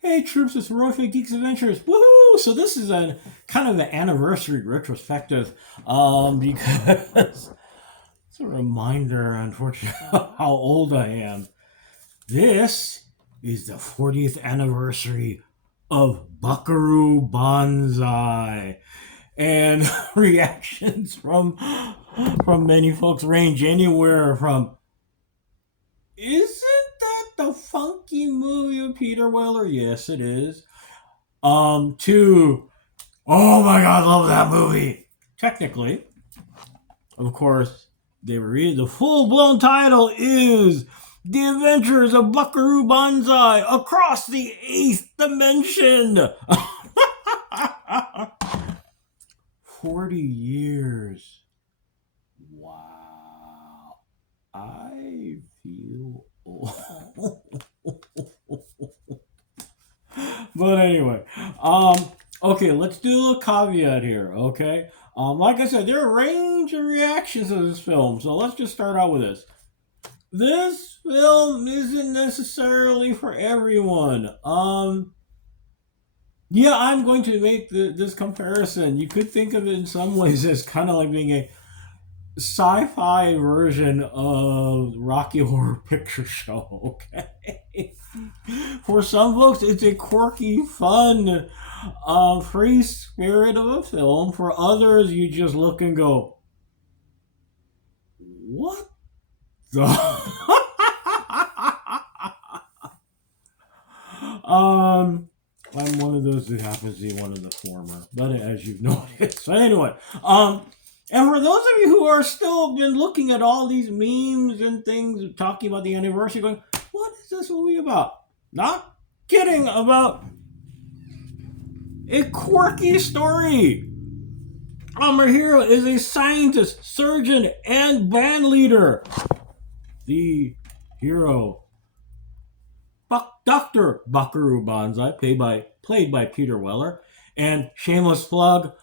Hey troops, it's Royfield Geeks Adventures. Woohoo! So this is a kind of an anniversary retrospective, because it's a reminder, unfortunately, how old I am. This is the 40th anniversary of Buckaroo Banzai, and reactions from many folks range anywhere from "Isn't that the funky movie of Peter Weller?" Yes, it is. To "Oh my god, love that movie." Technically, of course, they were the full blown title is "The Adventures of Buckaroo Banzai Across the Eighth Dimension." 40 years. Wow. I feel old. But anyway, okay, let's do a caveat here, okay? Like I said, there are a range of reactions to this film, so let's just start out with this. This film isn't necessarily for everyone. Yeah, I'm going to make this comparison. You could think of it in some ways as kind of like being a sci-fi version of Rocky Horror Picture Show. Okay, for some folks, it's a quirky, fun, free spirit of a film. For others, you just look and go, "What the?" um, I'm one of those who happens to be one of the former, but as you've noticed. So anyway, and for those of you who are still been looking at all these memes and things talking about the anniversary, going, "What is this movie about?" Not kidding about a quirky story. Our hero is a scientist, surgeon, and band leader. The hero, Dr. Buckaroo Banzai, played by Peter Weller, and shameless plug.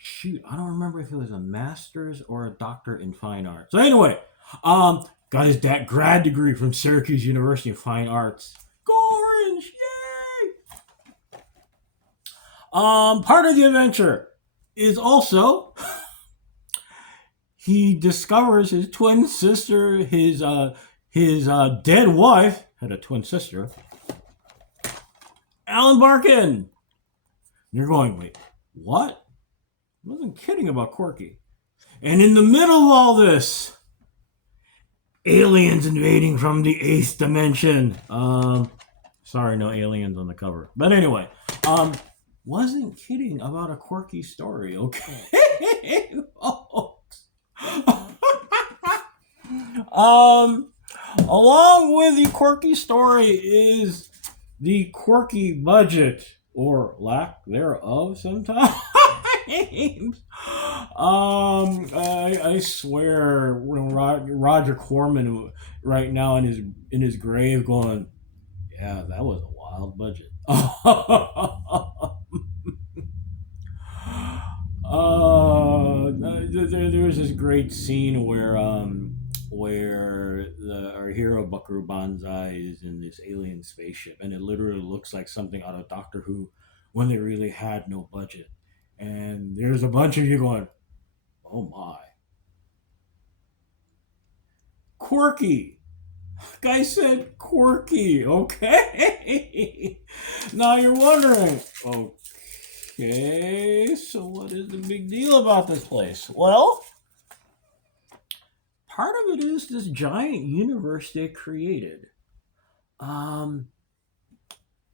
Shoot, I don't remember if it was a master's or a doctor in fine arts. So anyway, got his grad degree from Syracuse University of Fine Arts. Go Orange! Yay! Part of the adventure is also he discovers his twin sister, his dead wife had a twin sister, Alan Barkin. You're going, wait, what? I wasn't kidding about Corky. And in the middle of all this, aliens invading from the eighth dimension. Sorry, no aliens on the cover. But anyway, wasn't kidding about a quirky story, okay, folks. Along with the quirky story is the quirky budget or lack thereof sometimes. I swear, when Roger Corman right now in his grave going, yeah, that was a wild budget. There's this great scene where our hero Buckaroo Banzai is in this alien spaceship, and it literally looks like something out of Doctor Who when they really had no budget. And there's a bunch of you going, "Oh my, quirky." Guy said quirky. Okay. Now you're wondering, okay, so what is the big deal about this place? Well, part of it is this giant universe they created. Um,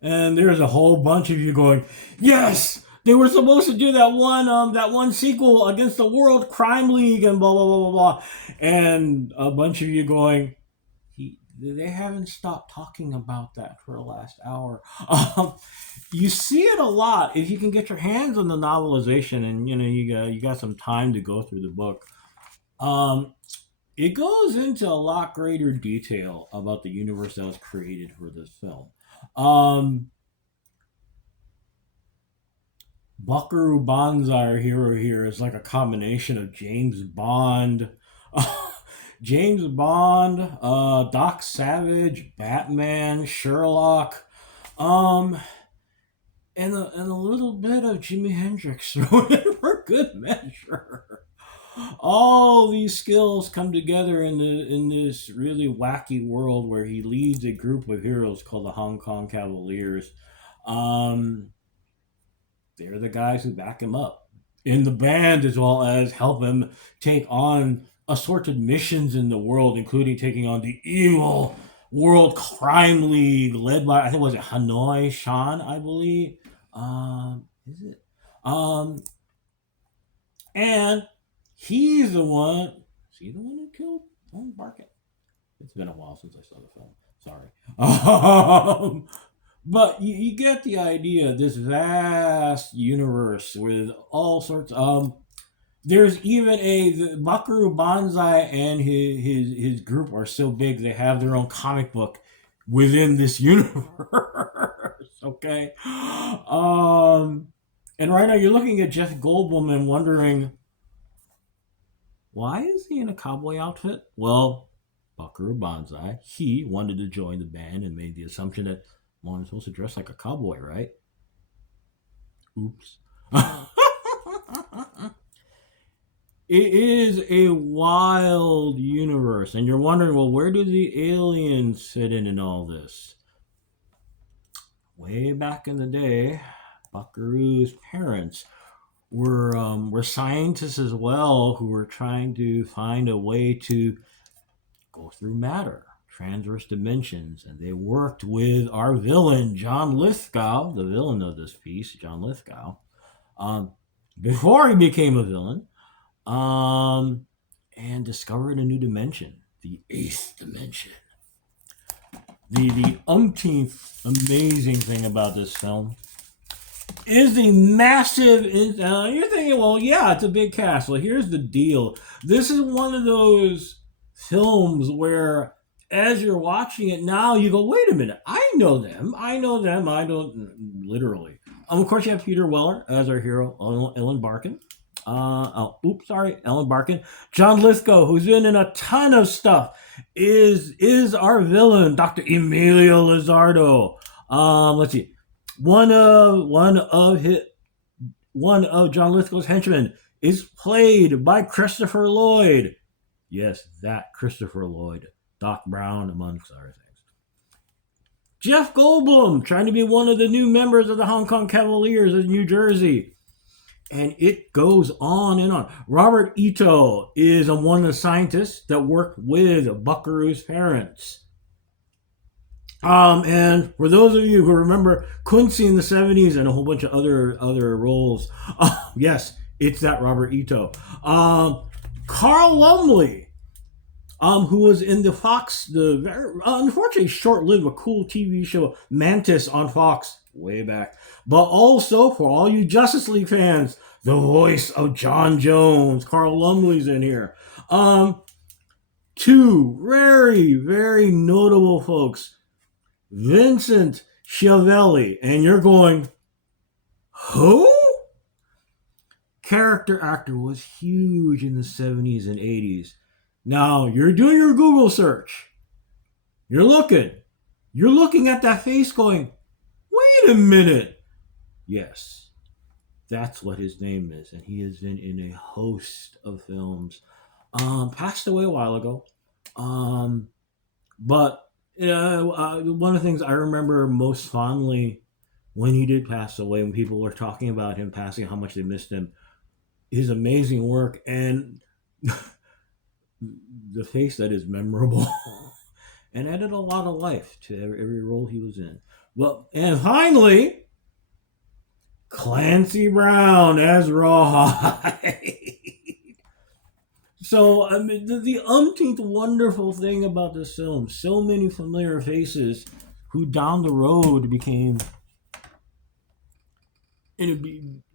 and there's a whole bunch of you going, "Yes, they were supposed to do that one sequel against the World Crime League and blah blah blah blah blah," and a bunch of you going, they haven't stopped talking about that for the last hour. You see it a lot if you can get your hands on the novelization, and you got some time to go through the book. It goes into a lot greater detail about the universe that was created for this film. Um, Buckaroo Banzai, our hero here, is like a combination of James Bond, James Bond, Doc Savage, Batman, Sherlock. Um, and a little bit of Jimi Hendrix thrown in for good measure. All these skills come together in this really wacky world where he leads a group of heroes called the Hong Kong Cavaliers. Um, they're the guys who back him up in the band, as well as help him take on assorted missions in the world, including taking on the evil World Crime League, led by, I think, was it Hanoi Shan, I believe. Is it? Um, and he's the one. Is he the one who killed Owen Barkett? It's been a while since I saw the film. Sorry. But you get the idea. This vast universe with all sorts. There's even the buckaroo banzai and his group are so big they have their own comic book within this universe. Okay. And right now you're looking at Jeff Goldblum and wondering, why is he in a cowboy outfit? Well, Buckaroo Banzai, he wanted to join the band and made the assumption that, well, I'm supposed to dress like a cowboy, right? Oops. It is a wild universe, and you're wondering, well, where do the aliens fit in all this? Way back in the day, Buckaroo's parents were scientists as well who were trying to find a way to go through matter, transverse dimensions, and they worked with our villain, John Lithgow, the villain of this piece, John Lithgow, um, before he became a villain, um, and discovered a new dimension, the eighth dimension. The umpteenth amazing thing about this film is the massive. You're thinking, well, yeah, it's a big cast. Well, here's the deal. This is one of those films where, as you're watching it now, you go, wait a minute, I know them. I know them. I don't literally. Of course, you have Peter Weller as our hero, Ellen Barkin. Ellen Barkin. John Lithgow, who's in a ton of stuff, is our villain, Dr. Emilio Lizardo. Let's see. One of John Lithgow's henchmen is played by Christopher Lloyd. Yes, that Christopher Lloyd, Doc Brown, amongst other things. Jeff Goldblum, trying to be one of the new members of the Hong Kong Cavaliers of New Jersey. And it goes on and on. Robert Ito is one of the scientists that worked with Buckaroo's parents. And for those of you who remember Quincy in the 70s and a whole bunch of other roles, yes, it's that Robert Ito. Carl Lumley, who was in the Fox, the unfortunately short-lived, a cool TV show, Mantis on Fox, way back. But also, for all you Justice League fans, the voice of John Jones, Carl Lumley's in here. Two very, very notable folks, Vincent Schiavelli, and you're going, who? Character actor was huge in the 70s and 80s. Now, you're doing your Google search. You're looking at that face going, wait a minute. Yes, that's what his name is, and he has been in a host of films. Passed away a while ago. But one of the things I remember most fondly when he did pass away, when people were talking about him passing, how much they missed him, his amazing work, and the face that is memorable and added a lot of life to every role he was in. Well, and finally, Clancy Brown as Rawhide. So, I mean, the umpteenth wonderful thing about this film, so many familiar faces who down the road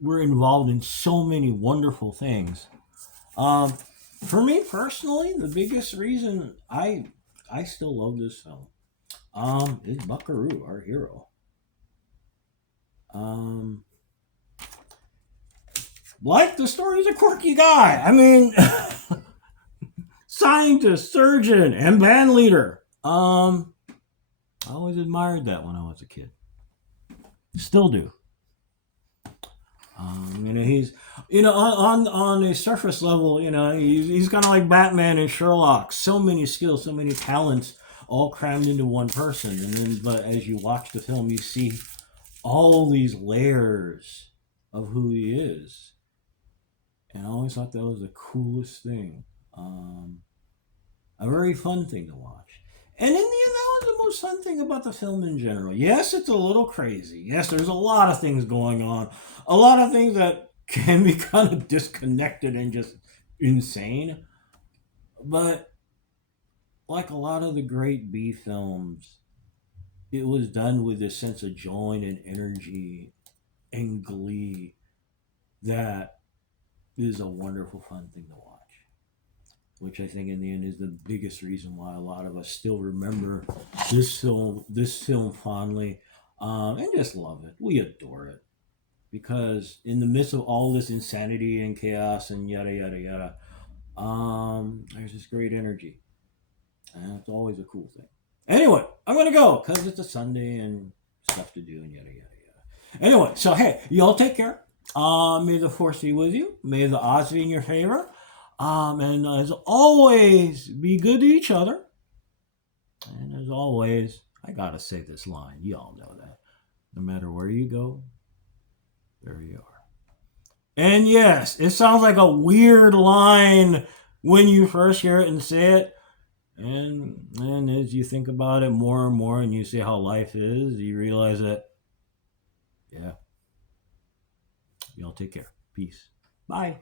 were involved in so many wonderful things. For me personally, the biggest reason I still love this film is Buckaroo, our hero. Like the story's a quirky guy. I mean, scientist, surgeon, and band leader. I always admired that when I was a kid. Still do. He's, on a surface level, he's kind of like Batman and Sherlock. So many skills, so many talents, all crammed into one person. And then, but as you watch the film, you see all these layers of who he is. And I always thought that was the coolest thing. Um, a very fun thing to watch. And in the end, that was the most fun thing about the film in general. Yes, it's a little crazy. Yes, there's a lot of things going on. A lot of things that can be kind of disconnected and just insane. But like a lot of the great B films, it was done with this sense of joy and energy and glee that is a wonderful, fun thing to watch. Which I think in the end is the biggest reason why a lot of us still remember this film fondly, and just love it. We adore it because in the midst of all this insanity and chaos and yada yada yada, there's this great energy, and it's always a cool thing. Anyway, I'm gonna go because it's a Sunday and stuff to do and yada yada yada. Anyway, so hey, y'all take care. May the force be with you. May the odds be in your favor. And as always, be good to each other. And as always, I gotta say this line. You all know that. No matter where you go, there you are. And yes, it sounds like a weird line when you first hear it and say it. And as you think about it more and more and you see how life is, you realize that, yeah, y'all take care. Peace. Bye.